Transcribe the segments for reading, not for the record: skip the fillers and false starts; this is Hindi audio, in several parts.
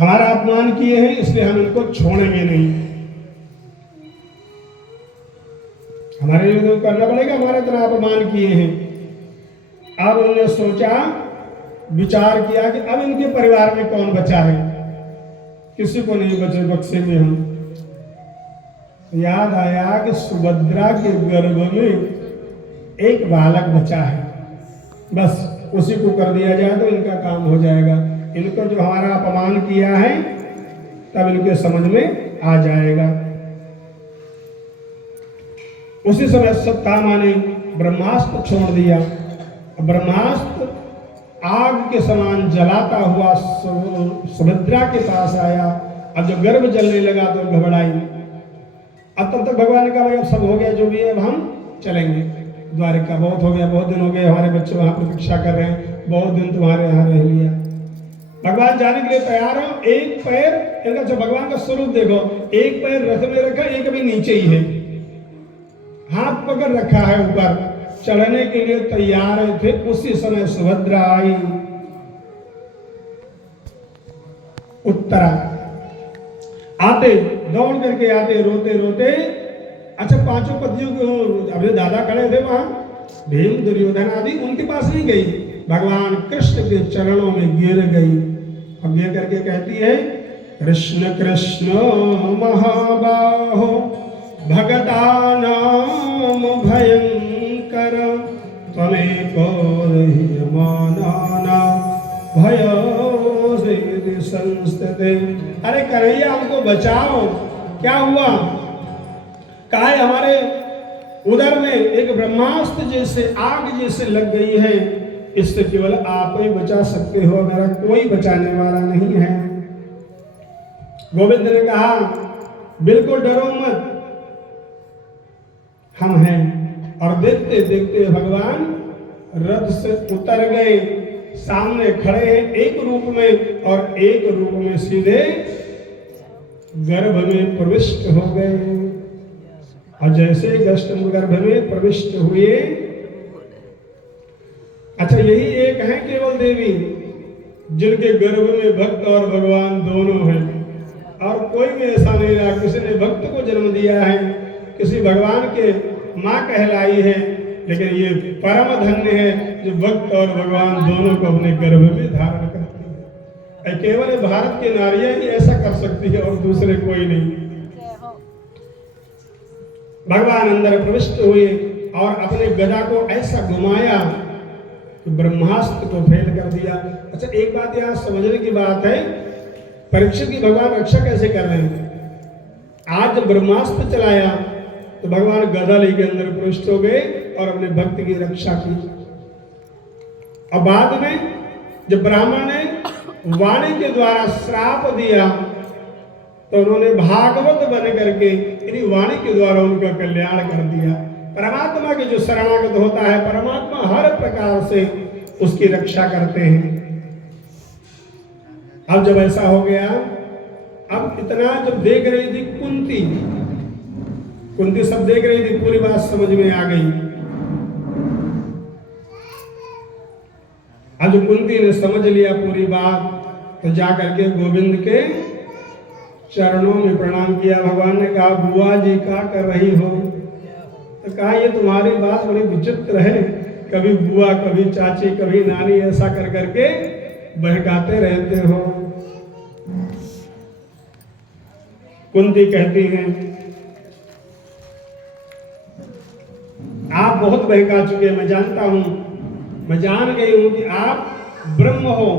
हमारा अपमान किए हैं, इसलिए हम इनको छोड़ेंगे नहीं। हमारे लिए तो करना पड़ेगा, हमारा इतना अपमान किए हैं। अब उन्होंने सोचा, विचार किया कि अब इनके परिवार में कौन बचा है, किसी को नहीं बख्शेंगे हम। याद आया कि सुभद्रा के गर्भ में एक बालक बचा है, बस उसी को कर दिया जाए तो इनका काम हो जाएगा। इनको जो हमारा अपमान किया है तब इनके समझ में आ जाएगा। उसी समय सत्यामा ने ब्रह्मास्त्र छोड़ दिया। ब्रह्मास्त्र आग के समान जलाता हुआ सुभद्रा के पास आया। अब जब गर्भ जलने लगा तो घबराई। अब तब तक भगवान का भाई अब सब हो गया जो भी है, अब हम चलेंगे द्वारिका। बहुत हो गया, बहुत दिन हो गए, हमारे बच्चे वहां प्रतीक्षा कर रहे हैं, बहुत दिन तुम्हारे यहाँ रह लिया। भगवान जाने के लिए तैयार हो। एक पैर इनका, जो भगवान का स्वरूप देखो, एक पैर रथ में रखा, एक अभी नीचे ही है, हाथ पकड़ रखा है ऊपर, चढ़ने के लिए तैयार थे। उसी समय सुभद्रा आई। उत्तरा आते, दौड़ करके आते, रोते रोते। अच्छा, पांचों पतियों के अपने दादा खड़े थे वहां, भीम दुर्योधन आदि, उनके पास नहीं गई, भगवान कृष्ण के चरणों में गिर गई। और गिर करके कहती है, कृष्ण कृष्ण महाबाहो भगतानाम भयंकर त्वमेको रहियमानाना भयो सिद्धि संस्थिते। अरे कन्हैया, हमको बचाओ, क्या हुआ? कहा है हमारे उदर में एक ब्रह्मास्त्र जैसे आग जैसे लग गई है, इससे केवल आप ही बचा सकते हो, मेरा कोई बचाने वाला नहीं है। गोविंद ने कहा, बिल्कुल डरो मत, हम हैं। और देखते देखते भगवान रथ से उतर गए, सामने खड़े हैं एक रूप में, और एक रूप में सीधे गर्भ में प्रविष्ट हो गए। और जैसे गर्भ में प्रविष्ट हुए, अच्छा यही एक है केवल देवी जिनके गर्भ में भक्त और भगवान दोनों हैं, और कोई भी ऐसा नहीं रहा। किसी ने भक्त को जन्म दिया है, किसी भगवान के माँ कहलाई है, लेकिन ये परम धन्य है जो भक्त और भगवान दोनों को अपने गर्भ में धारण करती है। केवल भारत की नारियां ही ऐसा कर सकती है और दूसरे कोई नहीं। भगवान अंदर प्रविष्ट हुए और अपने गदा को ऐसा घुमाया कि ब्रह्मास्त्र को फेल कर दिया। अच्छा, एक बात यहाँ समझने की बात है, परीक्षित की भगवान रक्षा कैसे कर रहे हैं? आज जब ब्रह्मास्त्र चलाया तो भगवान गदा लेके अंदर प्रविष्ट हो गए और अपने भक्त की रक्षा की। और बाद में जब ब्राह्मण ने वाणी के द्वारा श्राप दिया तो उन्होंने भागवत बन करके इन्हीं वाणी के द्वारा उनका कल्याण कर दिया। परमात्मा के जो शरणागत होता है, परमात्मा हर प्रकार से उसकी रक्षा करते हैं। अब जब ऐसा हो गया, अब इतना जब देख रही थी कुंती सब देख रही थी, पूरी बात समझ में आ गई। अब जब कुंती ने समझ लिया पूरी बात, तो जाकर के गोविंद के चरणों में प्रणाम किया। भगवान ने कहा, बुआ जी क्या कर रही हो? तो कहा, ये तुम्हारी बात बड़ी विचित्र है, कभी बुआ, कभी चाची, कभी नानी, ऐसा कर करके बहकाते रहते हो। कुंती कहती हैं, आप बहुत बहका चुके हैं, मैं जानता हूं, मैं जान गई हूं कि आप ब्रह्म हो,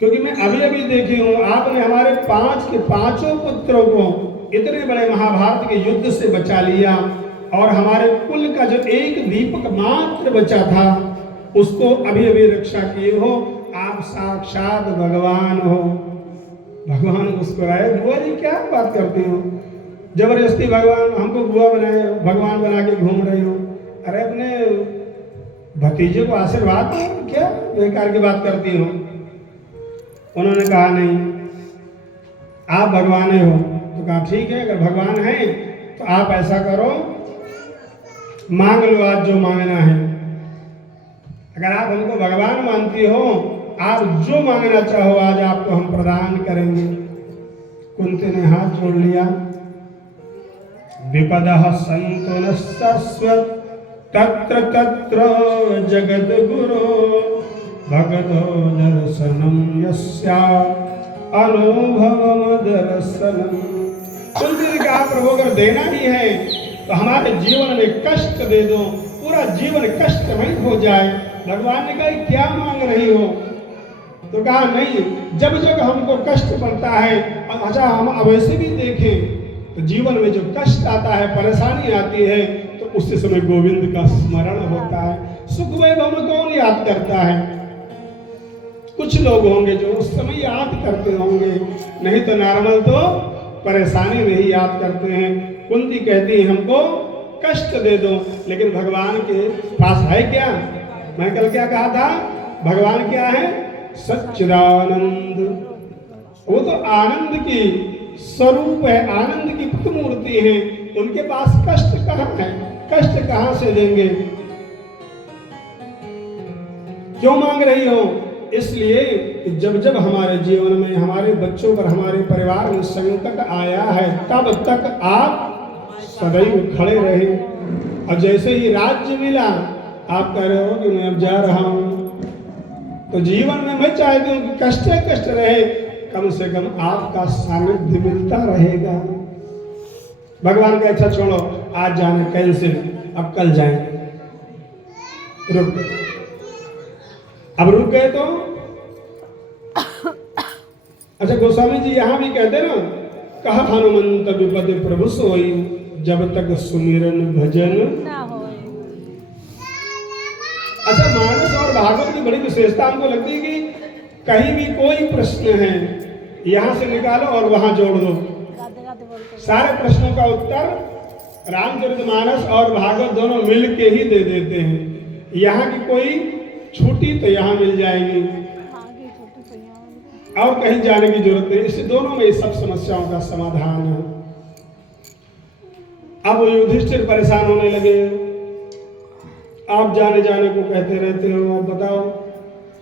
क्योंकि मैं अभी अभी देखी हूं आपने हमारे 5 के 5 पुत्रों को इतने बड़े महाभारत के युद्ध से बचा लिया, और हमारे कुल का जो एक दीपक मात्र बचा था उसको अभी अभी रक्षा किए हो। आप साक्षात भगवान हो। भगवान मुस्कुराए, बुआ जी क्या बात करती हो? जबरदस्ती भगवान हमको बुआ बनाए, भगवान बना के घूम रही हो। अरे अपने भतीजे को आशीर्वाद दो, क्या बेकार की बात करती हो? उन्होंने कहा, नहीं, आप भगवान हो। तो कहा, ठीक है, अगर भगवान है तो आप ऐसा करो, मांग लो आज जो मांगना है। अगर आप हमको भगवान मानती हो आप जो मांगना चाहो आज आपको हम प्रदान करेंगे। कुंती ने हाथ जोड़ लिया। विपदः सन्तु नः शश्वत् तत्र तत्र जगद्गुरो भगतो दर्शनं यस्या अनुभवम दर्शनम। कुंती ने कहा प्रभु अगर देना ही है तो हमारे जीवन में कष्ट दे दो, पूरा जीवन कष्टमय हो जाए। भगवान ने कहा क्या मांग रही हो? तो कहा नहीं, जब जब हमको कष्ट पड़ता है, अच्छा हम वैसे भी देखें तो जीवन में जो कष्ट आता है, परेशानी आती है, तो उस समय गोविंद का स्मरण होता है। सुख वैभव में कौन याद करता है? कुछ लोग होंगे जो उस समय याद करते होंगे, नहीं तो नॉर्मल तो परेशानी में ही याद करते हैं। कुंती कहती है हमको कष्ट दे दो, लेकिन भगवान के पास है क्या? मैं कल क्या कहा था? भगवान क्या है? सच्चिदानंद। वो तो आनंद की स्वरूप है, आनंद की प्रतिमूर्ति है। उनके पास कष्ट कहाँ है? कष्ट कहाँ से देंगे? क्यों मांग रही हो? इसलिए जब जब हमारे जीवन में, हमारे बच्चों पर, हमारे परिवार में संकट आया है, तब तक आप सदैव खड़े रहे। और जैसे ही राज्य मिला, आप कह रहे हो कि मैं अब जा रहा हूं, तो जीवन में मैं चाहती हूँ कि कष्ट कष्ट रहे, कम से कम आपका सानिध्य मिलता रहेगा। भगवान का अच्छा छोड़ो, आज जाना कैंसिल, अब कल जाएंगे। रुक गए, अब रुक गए तो अच्छा गोस्वामी जी यहाँ भी कहते ना, कहा हनुमंत विपद प्रभु सोई, जब तक सुमिरन भजन ना हो। अच्छा मानस और भागवत की बड़ी विशेषता हमको लगती है कि कहीं भी कोई प्रश्न है, यहाँ से निकालो और वहां जोड़ दो। सारे प्रश्नों का उत्तर रामचरितमानस और भागवत दोनों मिल के ही दे देते हैं। यहाँ की कोई छुट्टी तो यहाँ मिल जाएगी और कहीं जाने की जरूरत नहीं। इससे दोनों में सब समस्याओं का समाधान है। अब युधिष्ठिर परेशान होने लगे, आप जाने जाने को कहते रहते हो, अब बताओ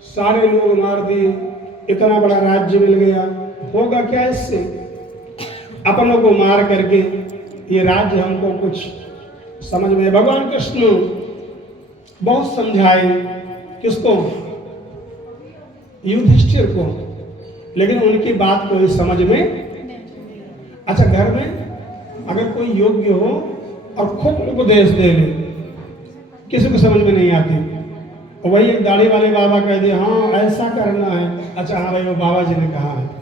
सारे लोग मार दिए, इतना बड़ा राज्य मिल गया, होगा क्या इससे? अपनों को मार करके ये राज्य हमको कुछ समझ में। भगवान कृष्ण बहुत समझाए, किसको? युधिष्ठिर को, लेकिन उनकी बात कोई समझ में। अच्छा घर में अगर कोई योग्य हो और खूब उपदेश दे ले, किसी को समझ में नहीं आती, और वही एक दाढ़ी वाले बाबा कह दिए हाँ ऐसा करना है, अच्छा हाँ भाई वो बाबा जी ने कहा है।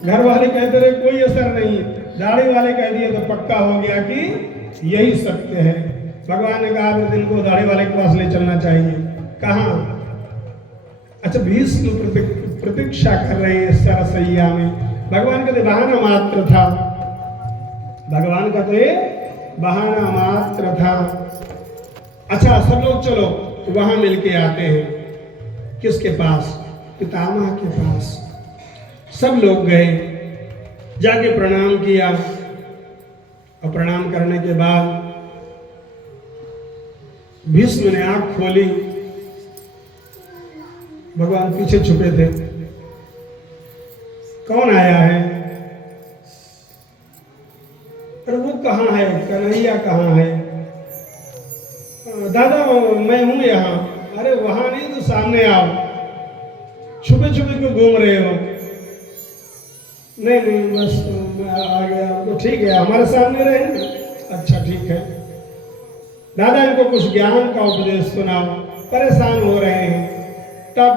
घर वाले कहते रहे कोई असर नहीं, दाढ़ी वाले कह दिए तो पक्का हो गया कि यही सत्य है। भगवान ने कहा दिन को दाढ़ी वाले के पास ले चलना चाहिए। कहाँ? अच्छा भीष्म प्रतीक्षा कर रहे हैं सरसैया में। भगवान का तो बहाना मात्र था, भगवान का तो ये बहाना मात्र था। अच्छा सब लोग चलो वहां मिलके आते हैं। किसके पास? पितामह के पास। सब लोग गए, जाके प्रणाम किया, और प्रणाम करने के बाद भीष्म ने आंख खोली, भगवान पीछे छुपे थे। कौन आया है? प्रभु कहाँ है? कन्हैया कहाँ है? दादा मैं हूं यहाँ। अरे वहां नहीं तो सामने आओ, छुपे छुपे क्यों घूम रहे हो? नहीं नहीं बस मैं आ गया। तो ठीक है हमारे सामने रहे। अच्छा ठीक है दादा, इनको कुछ ज्ञान का उपदेश सुनाओ, परेशान हो रहे हैं। तब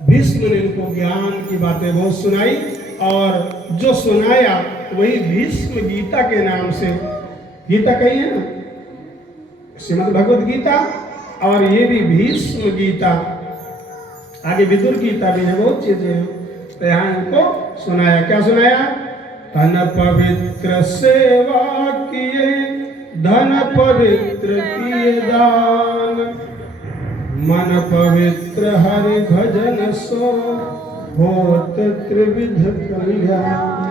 भीष्म ने इनको ज्ञान की बातें बहुत सुनाई, और जो सुनाया वही भीष्म गीता के नाम से। गीता कही है ना, श्रीमद् भगवद गीता, और ये भी भीष्म गीता। आगे विदुर गीता भी है, बहुत चीजें हैं। तो यहाँ इनको सुनाया। क्या सुनाया? तन पवित्र सेवा किए, धन पवित्र किए दान, मन पवित्र हरि भजन सो, होत त्रिविध कल्याण।